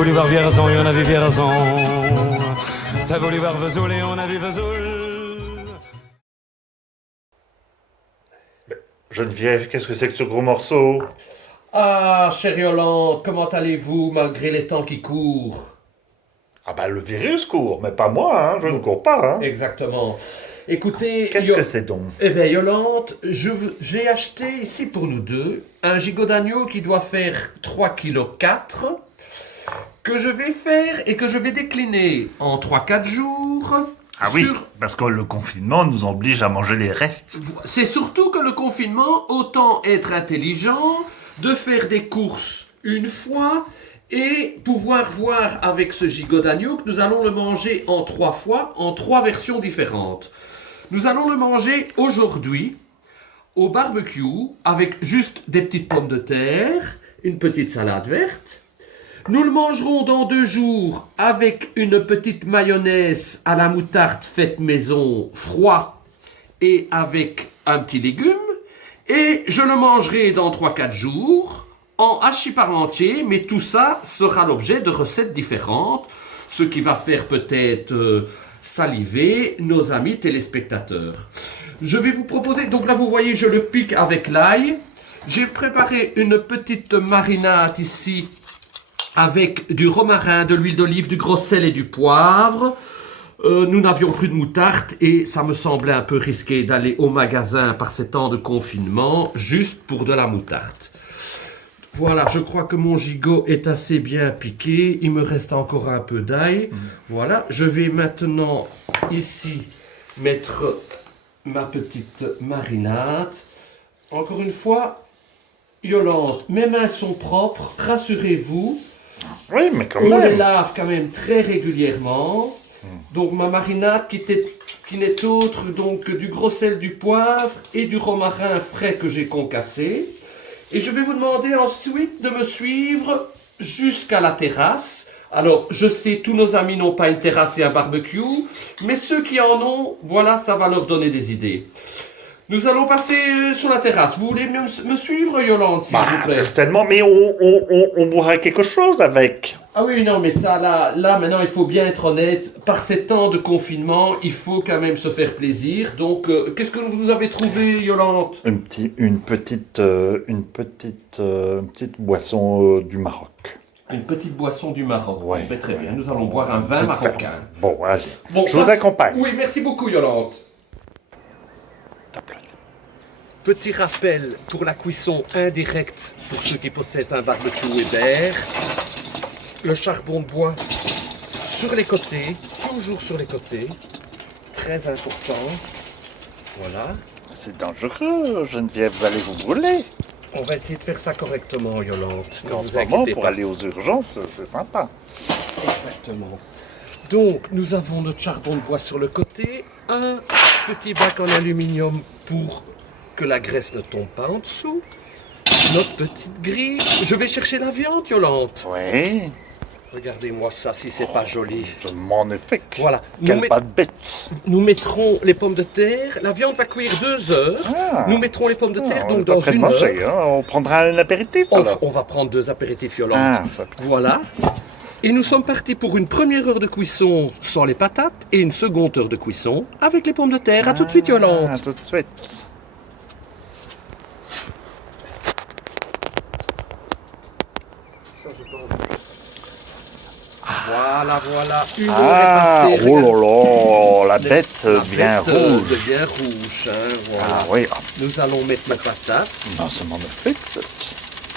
voulu voir Vierzon et on a vu Vierzon. T'as voulu voir Vesoul et on a vu Vesoul. Geneviève, qu'est-ce que c'est que ce gros morceau? Ah, chère Yolande, comment allez-vous malgré les temps qui courent? Ah bah le virus court, mais pas moi, hein, je ne cours pas. Hein. Exactement. Écoutez, Qu'est-ce que c'est donc? Eh bien, Yolande, j'ai acheté ici pour nous deux un gigot d'agneau qui doit faire 3,4 kg, que je vais faire et que je vais décliner en 3-4 jours. Ah oui, parce que le confinement nous oblige à manger les restes. C'est surtout que le confinement, autant être intelligent, de faire des courses une fois et pouvoir voir avec ce gigot d'agneau que nous allons le manger en 3 fois, en 3 versions différentes. Nous allons le manger aujourd'hui au barbecue avec juste des petites pommes de terre, une petite salade verte. Nous le mangerons dans 2 jours avec une petite mayonnaise à la moutarde faite maison, froid et avec un petit légume. Et je le mangerai dans 3-4 jours en hachis parmentier, mais tout ça sera l'objet de recettes différentes, ce qui va faire peut-être saliver nos amis téléspectateurs. Je vais vous proposer, donc là vous voyez je le pique avec l'ail. J'ai préparé une petite marinade ici avec du romarin, de l'huile d'olive, du gros sel et du poivre. Nous n'avions plus de moutarde et ça me semblait un peu risqué d'aller au magasin par ces temps de confinement juste pour de la moutarde. Voilà, je crois que mon gigot est assez bien piqué. Il me reste encore un peu d'ail. Voilà, je vais maintenant ici mettre ma petite marinade. Encore une fois, Yolande, mes mains sont propres, rassurez-vous. Oui, mais quand On les même. lave quand même très régulièrement. Donc ma marinade qui n'est autre donc que du gros sel, du poivre et du romarin frais que j'ai concassé. Et je vais vous demander ensuite de me suivre jusqu'à la terrasse. Alors, je sais, tous nos amis n'ont pas une terrasse et un barbecue, mais ceux qui en ont, voilà, ça va leur donner des idées. Nous allons passer sur la terrasse. Vous voulez me suivre, Yolande, s'il vous plaît? Certainement, mais on boira quelque chose avec. Ah oui, non, mais ça, là, maintenant, il faut bien être honnête. Par ces temps de confinement, il faut quand même se faire plaisir. Donc, qu'est-ce que vous avez trouvé, Yolande? Une petite boisson du Maroc. Une petite boisson du Maroc. Ouais. Mais très bien, nous allons boire un vin Petite marocain. Bon, allez. Bon, Je vous accompagne. Oui, merci beaucoup, Yolande. Petit rappel pour la cuisson indirecte pour ceux qui possèdent un barbecue Weber. Le charbon de bois sur les côtés, toujours sur les côtés. Très important. Voilà. C'est dangereux, Geneviève, vous allez vous brûler. On va essayer de faire ça correctement, Yolande. Ne En vous ce moment, inquiétez pour pas. aller aux urgences, c'est sympa. Exactement. Donc, nous avons notre charbon de bois sur le côté, un petit bac en aluminium pour que la graisse ne tombe pas en dessous, notre petite grille. Je vais chercher la viande, Yolande. Oui, Regardez-moi ça, si c'est pas joli. c'est magnifique. Voilà. Quelle pas de bête. Nous mettrons les pommes de terre. La viande va cuire 2 heures. Ah. Nous mettrons les pommes de terre On donc est pas dans près de 1 manger, heure. hein. On prendra un apéritif alors. On va prendre 2 apéritifs, Yolande. Ah, ça. Voilà. Et nous sommes partis pour une première heure de cuisson sans les patates et une seconde heure de cuisson avec les pommes de terre. À tout de suite, Yolande. À tout de suite. Voilà. Une heure Ah, est passée. oh là là, la bête La devient bête, rouge. devient rouge, hein, voilà. Ah oui, Nous allons mettre la patate. non, c'est magnifique.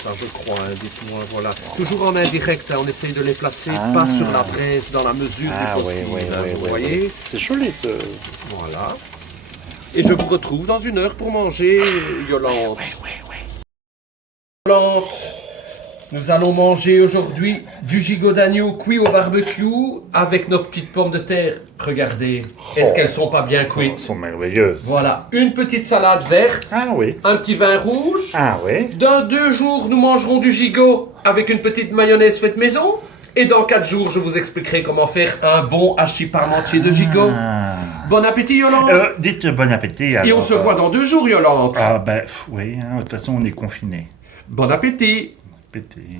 Ça, je crois, hein, dites-moi, voilà. Toujours en indirect, hein, on essaye de les placer pas sur la braise dans la mesure Ah du oui, possible. oui, hein, oui, vous oui, voyez oui. C'est joli ce. Voilà. Et je vous retrouve dans 1 heure pour manger, Yolande. Yolande, nous allons manger aujourd'hui du gigot d'agneau cuit au barbecue avec nos petites pommes de terre. Regardez, est-ce qu'elles sont pas bien Elles cuites? sont merveilleuses. Voilà, une petite salade verte, Ah oui. un petit vin rouge. Ah oui. Dans 2 jours, nous mangerons du gigot avec une petite mayonnaise faite maison. Et dans 4 jours, je vous expliquerai comment faire un bon hachis parmentier de gigot. Ah. Bon appétit, Yolande. Dites bon appétit. Alors, Et on se voit dans 2 jours, Yolande. Ah ben oui, hein, de toute façon on est confinés. Bon appétit. Appétit.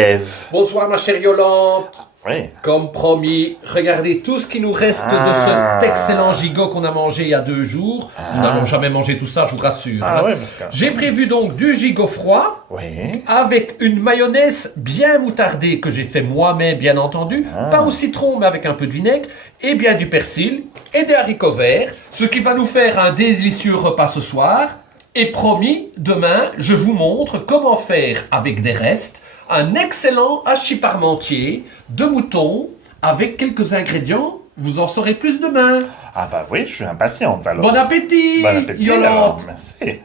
Eve. Bonsoir ma chère Yolande. Oui. Comme promis, regardez tout ce qui nous reste de cet excellent gigot qu'on a mangé il y a 2 jours. Nous n'allons jamais manger tout ça, je vous rassure. Ah ouais, parce que... J'ai prévu donc du gigot froid Oui. avec une mayonnaise bien moutardée que j'ai fait moi-même, bien entendu. Pas au citron, mais avec un peu de vinaigre. Et bien du persil et des haricots verts. Ce qui va nous faire un délicieux repas ce soir. Et promis, demain, je vous montre comment faire avec des restes un excellent hachis parmentier de mouton avec quelques ingrédients. Vous en saurez plus demain. Ah bah oui, je suis impatiente alors. Bon appétit, Bon appétit Yolande. alors, merci.